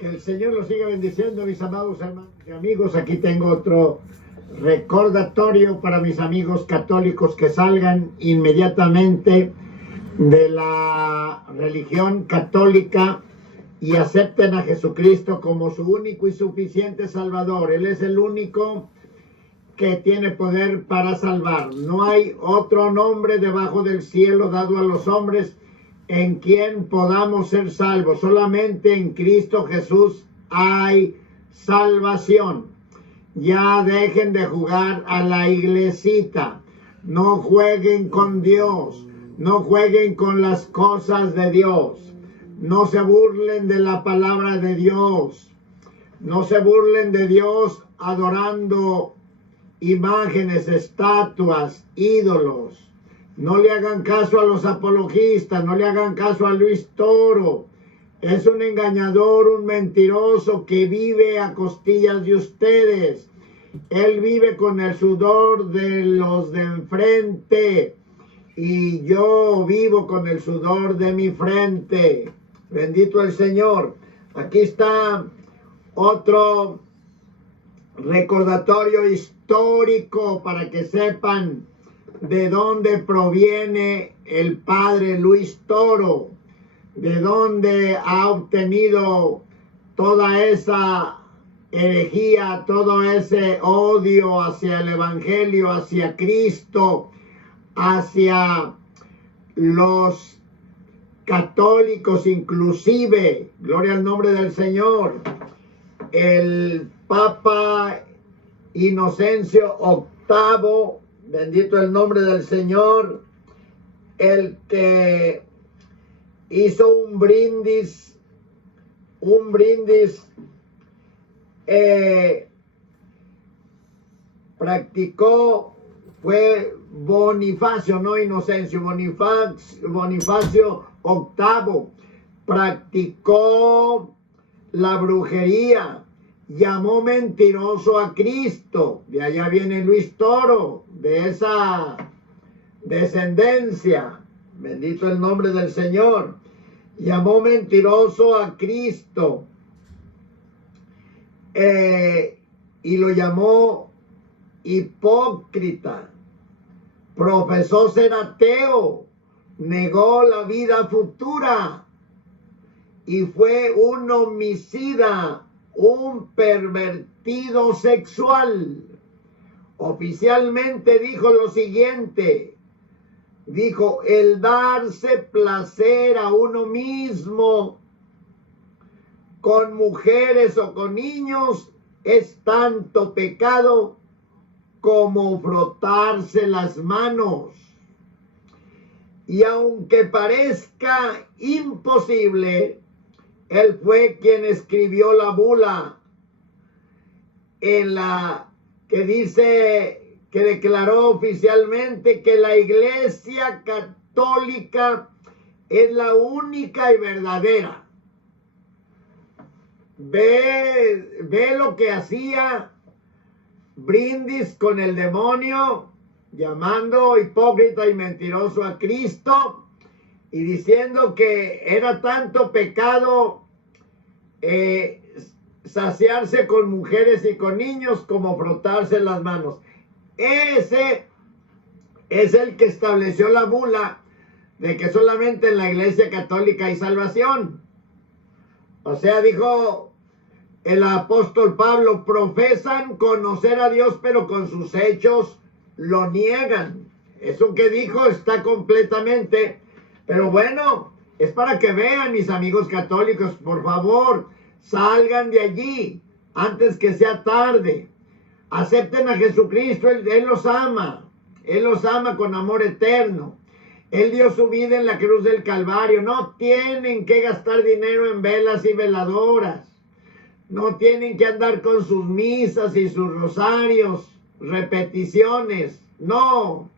Que el Señor los siga bendiciendo, mis amados hermanos y amigos. Aquí tengo otro recordatorio para mis amigos católicos que salgan inmediatamente de la religión católica y acepten a Jesucristo como su único y suficiente Salvador. Él es el único que tiene poder para salvar. No hay otro nombre debajo del cielo dado a los hombres en quien podamos ser salvos. Solamente en Cristo Jesús hay salvación. Ya dejen de jugar a la iglesita. No jueguen con Dios. No jueguen con las cosas de Dios. No se burlen de la palabra de Dios. No se burlen de Dios adorando imágenes, estatuas, ídolos. No le hagan caso a los apologistas, no le hagan caso a Luis Toro. Es un engañador, un mentiroso que vive a costillas de ustedes. Él vive con el sudor de los de enfrente y yo vivo con el sudor de mi frente. Bendito el Señor. Aquí está otro recordatorio histórico para que sepan de dónde proviene el padre Luis Toro, de dónde ha obtenido toda esa herejía, todo ese odio hacia el Evangelio, hacia Cristo, hacia los católicos inclusive. Gloria al nombre del Señor. El Papa Inocencio VIII, bendito el nombre del Señor, el que hizo un brindis, practicó, fue Bonifacio, no Inocencio, Bonifacio VIII, practicó la brujería, llamó mentiroso a Cristo. De allá viene Luis Toro, de esa descendencia. Bendito el nombre del Señor. Llamó mentiroso a Cristo y lo llamó hipócrita. Profesó ser ateo, negó la vida futura y fue un homicida, un pervertido sexual. Oficialmente dijo lo siguiente, dijo: el darse placer a uno mismo con mujeres o con niños es tanto pecado como frotarse las manos. Y aunque parezca imposible, él fue quien escribió la bula en la que dice, que declaró oficialmente que la Iglesia Católica es la única y verdadera. Ve lo que hacía brindis con el demonio, llamando hipócrita y mentiroso a Cristo y diciendo que era tanto pecado saciarse con mujeres y con niños como frotarse las manos. Ese es el que estableció la bula de que solamente en la Iglesia Católica hay salvación. O sea, dijo el apóstol Pablo, profesan conocer a Dios, pero con sus hechos lo niegan. Eso que dijo está completamente, pero bueno, es para que vean, mis amigos católicos, por favor, salgan de allí antes que sea tarde. Acepten a Jesucristo, Él los ama con amor eterno. Él dio su vida en la cruz del Calvario. No tienen que gastar dinero en velas y veladoras. No tienen que andar con sus misas y sus rosarios, repeticiones. No.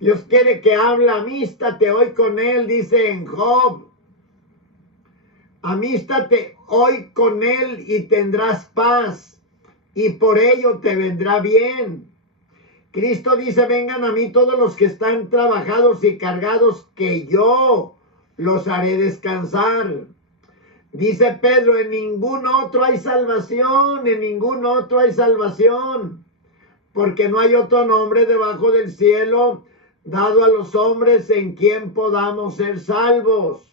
Dios quiere que hable, amístate hoy con Él, dice en Job. Amístate hoy con Él y tendrás paz, y por ello te vendrá bien. Cristo dice, vengan a mí todos los que están trabajados y cargados, que yo los haré descansar. Dice Pedro, en ningún otro hay salvación, en ningún otro hay salvación, porque no hay otro nombre debajo del cielo dado a los hombres en quien podamos ser salvos.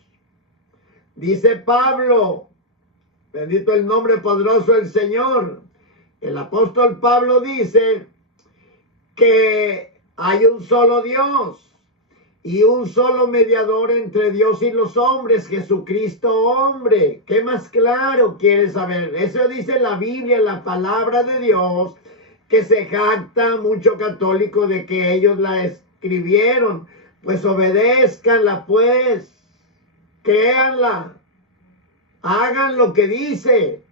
Dice Pablo, bendito el nombre poderoso del Señor. El apóstol Pablo dice que hay un solo Dios y un solo mediador entre Dios y los hombres, Jesucristo hombre. ¿Qué más claro quieres saber? Eso dice la Biblia, la palabra de Dios, que se jacta mucho católico de que ellos la escribieron. Pues obedézcanla, pues, créanla, hagan lo que dice.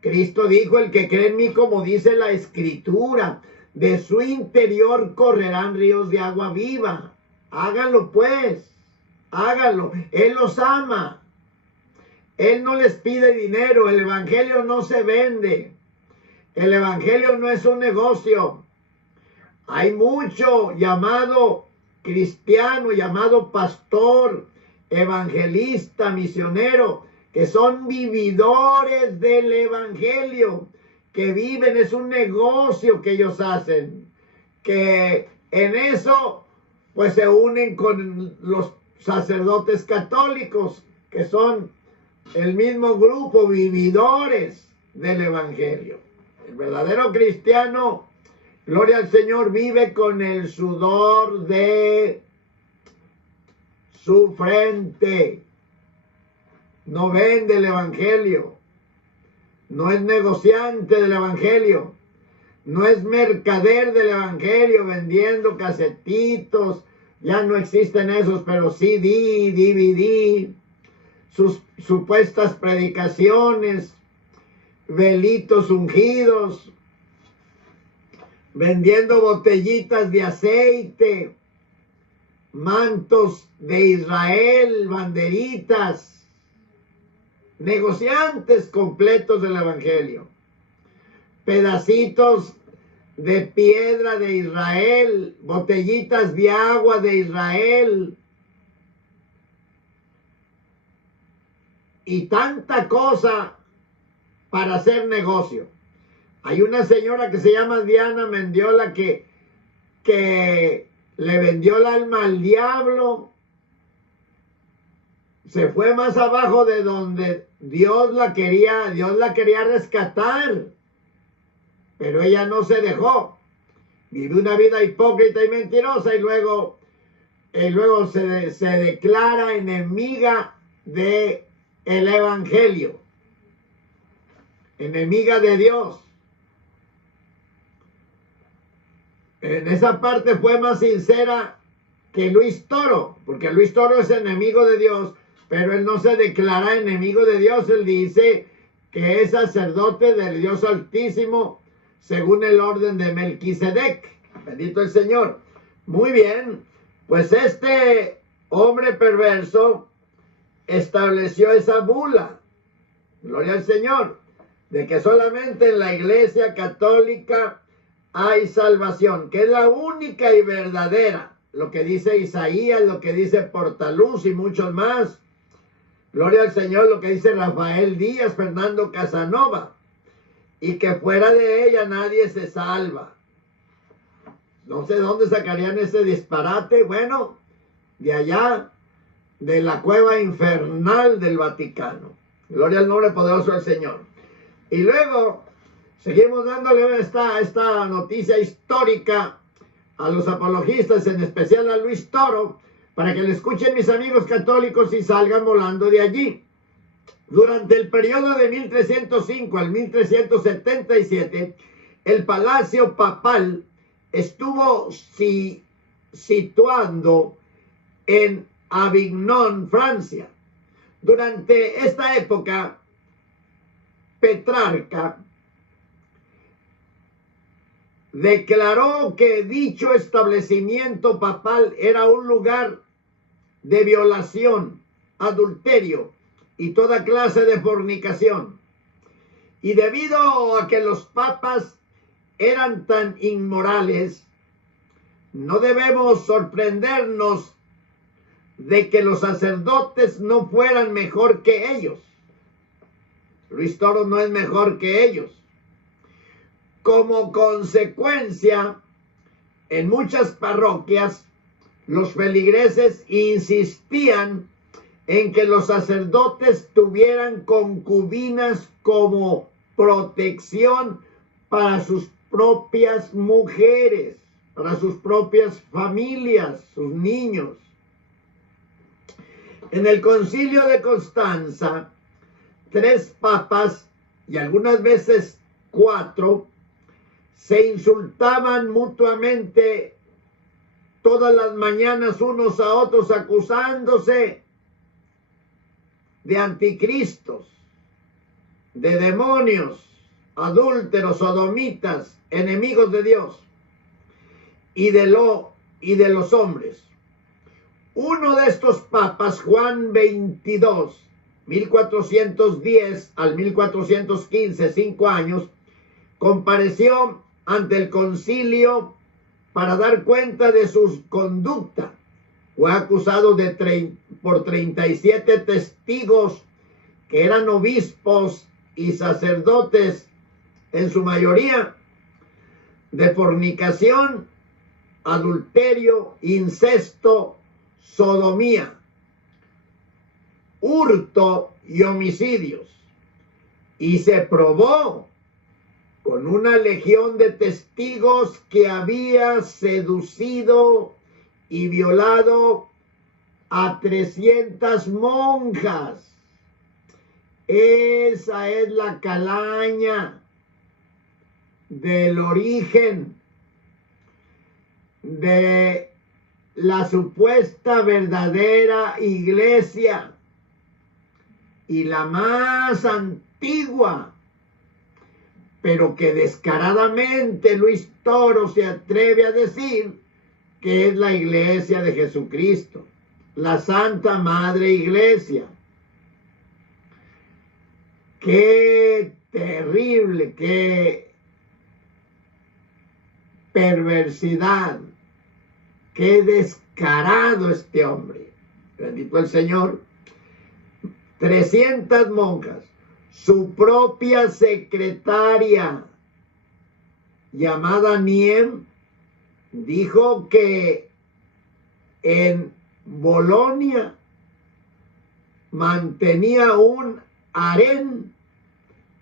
Cristo dijo, el que cree en mí, como dice la Escritura, de su interior correrán ríos de agua viva. Háganlo pues, háganlo. Él los ama. Él no les pide dinero. El evangelio no se vende. El evangelio no es un negocio. Hay mucho llamado cristiano, llamado pastor, evangelista, misionero, que son vividores del evangelio, que viven, es un negocio que ellos hacen, que en eso pues se unen con los sacerdotes católicos, que son el mismo grupo, vividores del evangelio. El verdadero cristiano, gloria al Señor, vive con el sudor de su frente. No vende el evangelio, no es negociante del evangelio, no es mercader del evangelio vendiendo casetitos, ya no existen esos, pero CD, DVD, sus supuestas predicaciones, velitos ungidos, vendiendo botellitas de aceite, mantos de Israel, banderitas, negociantes completos del evangelio, pedacitos de piedra de Israel, botellitas de agua de Israel y tanta cosa para hacer negocio. Hay una señora que se llama Diana Mendiola que le vendió el alma al diablo. Se fue más abajo de donde Dios la quería rescatar. Pero ella no se dejó. Vive una vida hipócrita y mentirosa y luego se declara enemiga del evangelio. Enemiga de Dios. En esa parte fue más sincera que Luis Toro, porque Luis Toro es enemigo de Dios, pero él no se declara enemigo de Dios. Él dice que es sacerdote del Dios Altísimo según el orden de Melquisedec. Bendito el Señor. Muy bien, pues este hombre perverso estableció esa bula, gloria al Señor, de que solamente en la Iglesia Católica hay salvación, que es la única y verdadera, lo que dice Isaías, lo que dice Portaluz y muchos más. Gloria al Señor, lo que dice Rafael Díaz, Fernando Casanova, y que fuera de ella nadie se salva. No sé dónde sacarían ese disparate. Bueno, de allá, de la cueva infernal del Vaticano. Gloria al nombre poderoso del Señor. Y luego seguimos dándole esta noticia histórica a los apologistas, en especial a Luis Toro, para que le escuchen mis amigos católicos y salgan volando de allí. Durante el periodo de 1305 al 1377, el palacio papal estuvo situando en Avignon, Francia. Durante esta época, Petrarca declaró que dicho establecimiento papal era un lugar de violación, adulterio y toda clase de fornicación. Y debido a que los papas eran tan inmorales, no debemos sorprendernos de que los sacerdotes no fueran mejor que ellos. Luis Toro no es mejor que ellos. Como consecuencia, en muchas parroquias, los feligreses insistían en que los sacerdotes tuvieran concubinas como protección para sus propias mujeres, para sus propias familias, sus niños. En el Concilio de Constanza, 3 papas y algunas veces 4 se insultaban mutuamente todas las mañanas unos a otros, acusándose de anticristos, de demonios, adúlteros, sodomitas, enemigos de Dios y de los hombres. Uno de estos papas, Juan 22, 1410 al 1415, 5 años, compareció ante el concilio para dar cuenta de su conducta. Fue acusado por 37 testigos que eran obispos y sacerdotes, en su mayoría, de fornicación, adulterio, incesto, sodomía, hurto y homicidios. Y se probó con una legión de testigos que había seducido y violado a 300 monjas. Esa es la calaña del origen de la supuesta verdadera iglesia y la más antigua, pero que descaradamente Luis Toro se atreve a decir que es la iglesia de Jesucristo, la Santa Madre Iglesia. Qué terrible, qué perversidad, qué descarado este hombre. Bendito el Señor. 300 monjas, su propia secretaria llamada Niem dijo que en Bolonia mantenía un harén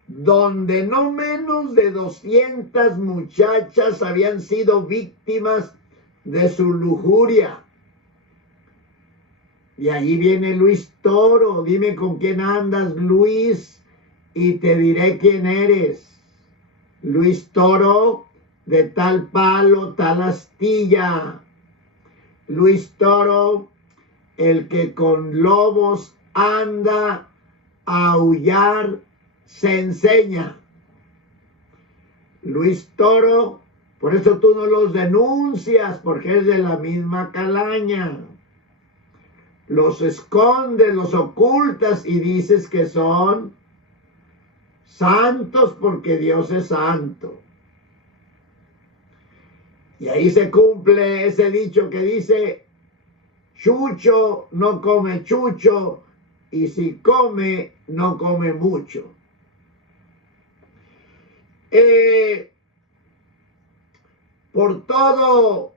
donde no menos de 200 muchachas habían sido víctimas de su lujuria. Y allí viene Luis Toro. Dime con quién andas, Luis, y te diré quién eres. Luis Toro, de tal palo, tal astilla. Luis Toro, el que con lobos anda a aullar, se enseña. Luis Toro, por eso tú no los denuncias, porque es de la misma calaña. Los escondes, los ocultas y dices que son santos porque Dios es santo. Y ahí se cumple ese dicho que dice: chucho no come chucho, y si come, no come mucho. Por todo,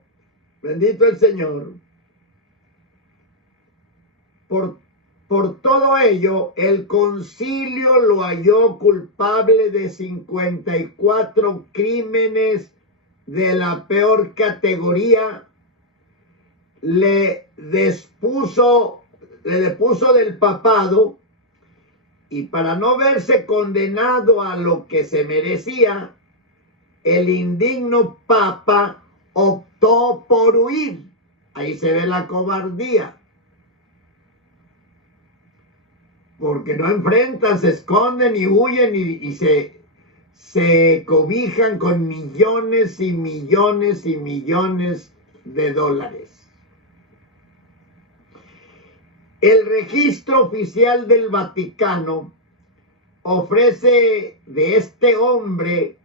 bendito el Señor, por todo ello, el concilio lo halló culpable de 54 crímenes de la peor categoría, le depuso del papado, y para no verse condenado a lo que se merecía, el indigno papa optó por huir. Ahí se ve la cobardía. Porque no enfrentan, se esconden y huyen y se cobijan con millones y millones y millones de dólares. El registro oficial del Vaticano ofrece de este hombre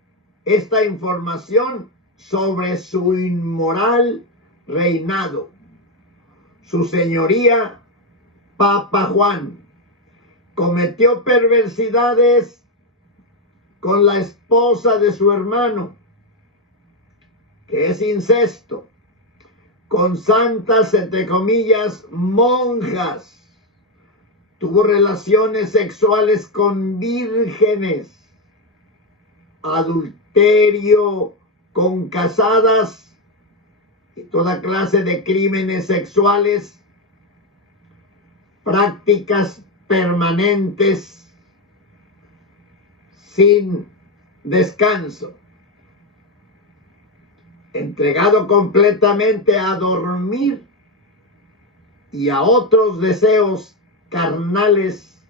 esta información sobre su inmoral reinado. Su señoría, Papa Juan, cometió perversidades con la esposa de su hermano, que es incesto, con santas, entre comillas, monjas. Tuvo relaciones sexuales con vírgenes, adulterio con casadas y toda clase de crímenes sexuales, prácticas permanentes sin descanso, entregado completamente a dormir y a otros deseos carnales,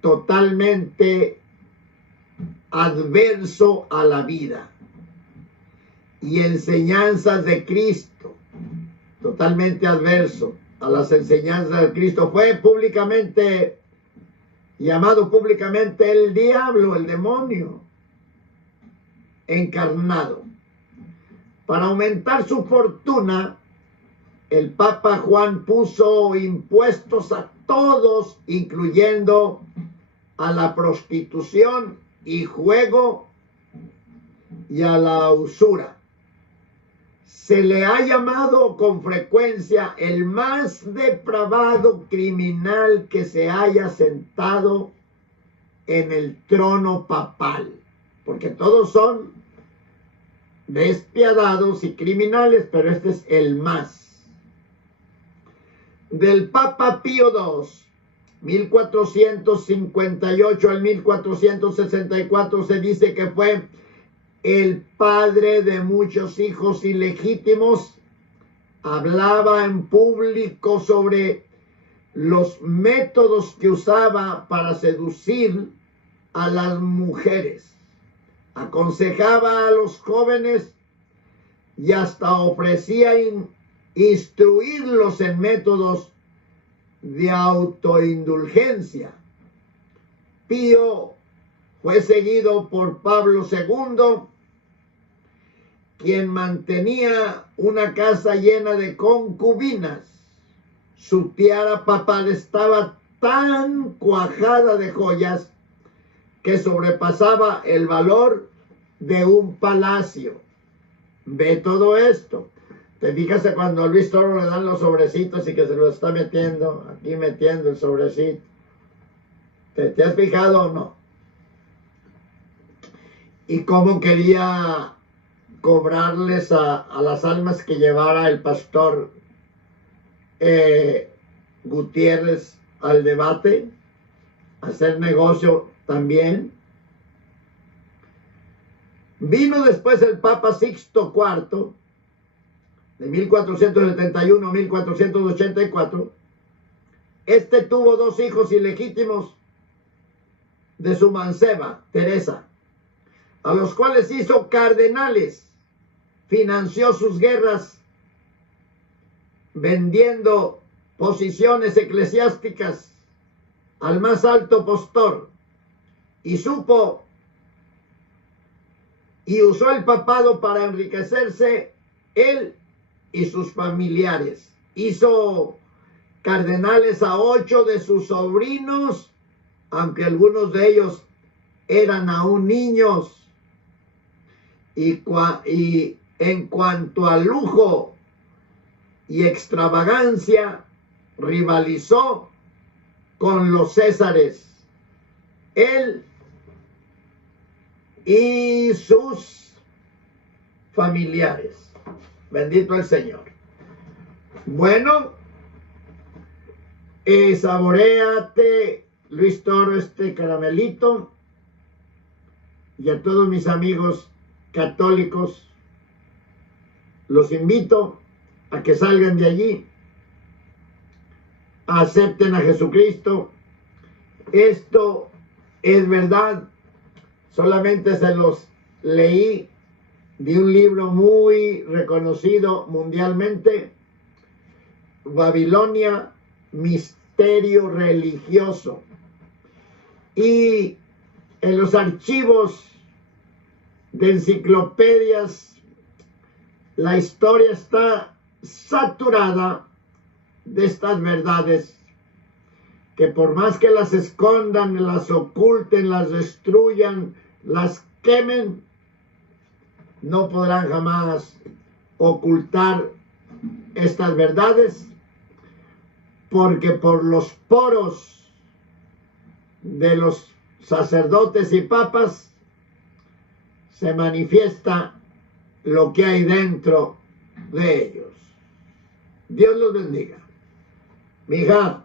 totalmente adverso a la vida y enseñanzas de Cristo, totalmente adverso a las enseñanzas de Cristo. Fue públicamente llamado públicamente el diablo, el demonio encarnado. Para aumentar su fortuna, el Papa Juan puso impuestos a todos, incluyendo a la prostitución y juego y a la usura. Se le ha llamado con frecuencia el más depravado criminal que se haya sentado en el trono papal, porque todos son despiadados y criminales, pero este es el más. Del Papa Pío II, 1458 al 1464, se dice que fue el padre de muchos hijos ilegítimos. Hablaba en público sobre los métodos que usaba para seducir a las mujeres. Aconsejaba a los jóvenes y hasta ofrecía instruirlos en métodos de autoindulgencia. Pío fue seguido por Pablo II, quien mantenía una casa llena de concubinas. Su tiara papal estaba tan cuajada de joyas que sobrepasaba el valor de un palacio. Ve todo esto. Te fijas cuando a Luis Toro le dan los sobrecitos y que se los está metiendo, aquí metiendo el sobrecito. ¿Te has fijado o no? Y cómo quería cobrarles a las almas que llevara el pastor Gutiérrez al debate, hacer negocio también. Vino después el Papa Sixto IV, de 1471 a 1484. Este tuvo dos hijos ilegítimos de su manceba, Teresa, a los cuales hizo cardenales, financió sus guerras, vendiendo posiciones eclesiásticas al más alto postor, y supo y usó el papado para enriquecerse él y sus familiares. Hizo cardenales a 8 de sus sobrinos, aunque algunos de ellos eran aún niños. Y en cuanto a lujo y extravagancia, rivalizó con los césares. Él y sus familiares. Bendito el Señor. Bueno, saboréate, Luis Toro, este caramelito. Y a todos mis amigos católicos, los invito a que salgan de allí, acepten a Jesucristo. Esto es verdad. Solamente se los leí de un libro muy reconocido mundialmente, Babilonia, misterio religioso. Y en los archivos de enciclopedias, la historia está saturada de estas verdades que por más que las escondan, las oculten, las destruyan, las quemen, no podrán jamás ocultar estas verdades, porque por los poros de los sacerdotes y papas se manifiesta lo que hay dentro de ellos. Dios los bendiga. Mi hija,